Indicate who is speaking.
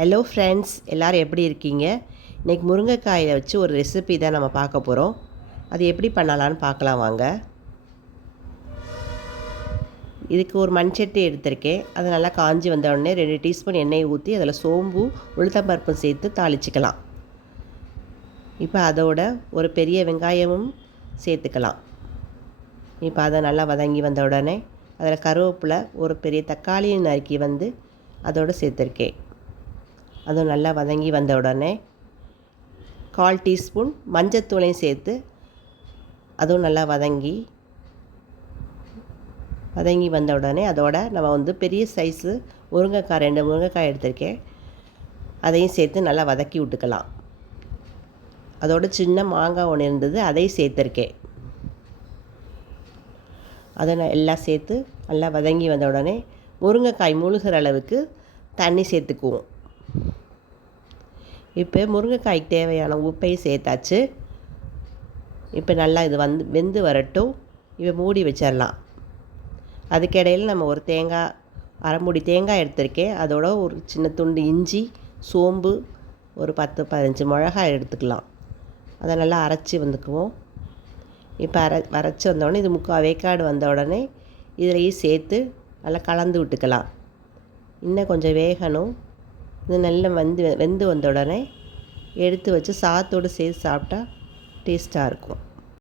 Speaker 1: Hello friends எல்லோரும் எப்படி இருக்கீங்க? இன்றைக்கி முருங்கைக்காயை வச்சு ஒரு ரெசிபி தான் நம்ம பார்க்க போகிறோம் அது எப்படி பண்ணலான்னு பார்க்கலாம் வாங்க. இதுக்கு ஒரு மண்சட்டி எடுத்திருக்கேன். அது நல்லா காஞ்சி வந்த உடனே ரெண்டு டீஸ்பூன் எண்ணெய் ஊற்றி அதில் சோம்பு உளுத்தம்பருப்பும் சேர்த்து தாளிச்சிக்கலாம். இப்போ அதோட ஒரு பெரிய வெங்காயமும் சேர்த்துக்கலாம். இப்போ அதை நல்லா வதங்கி வந்த உடனே அதில் கருவேப்பிலை ஒரு பெரிய தக்காளியை நறுக்கி வந்து அதோடு சேர்த்துருக்கேன். அதுவும் நல்லா வதங்கி வந்த உடனே கால் டீஸ்பூன் மஞ்சத்தூளையும் சேர்த்து அதுவும் நல்லா வதங்கி வதங்கி வந்த உடனே அதோட நம்ம வந்து பெரிய சைஸு முருங்கைக்காய் ரெண்டு முருங்கைக்காய் எடுத்திருக்கேன். அதையும் சேர்த்து நல்லா வதக்கி விட்டுக்கலாம். அதோட சின்ன மாங்காய் ஒன்று இருந்தது அதையும் சேர்த்துருக்கேன். அதை நான் எல்லாம் சேர்த்து நல்லா வதங்கி வந்த உடனே முருங்கைக்காய் முழுகிற அளவுக்கு தண்ணி சேர்த்துக்குவோம். இப்போ முருங்கைக்காய்க்கு தேவையான உப்பையும் சேர்த்தாச்சு. இப்போ நல்லா இது வந்து வெந்து வரட்டும். இப்போ மூடி வச்சிடலாம். அதுக்கிடையில் நம்ம ஒரு தேங்காய் அரைமுடி தேங்காய் எடுத்திருக்கேன். அதோட ஒரு சின்ன துண்டு இஞ்சி சோம்பு ஒரு பத்து பதினஞ்சு மிளகாய் எடுத்துக்கலாம். அதை நல்லா அரைச்சி வந்துக்குவோம். இப்போ அரை அரைச்சி வந்தோடனே இது முக்கால் வேக்காடு வந்த உடனே இதிலையும் சேர்த்து நல்லா கலந்து விட்டுக்கலாம். இன்னும் கொஞ்சம் வேகணும். இது நல்லா வந்து வெந்து வந்த உடனே எடுத்து வச்சு சாத்தோடு சேர்த்து சாப்பிட்டா டேஸ்ட்டாக இருக்கும்.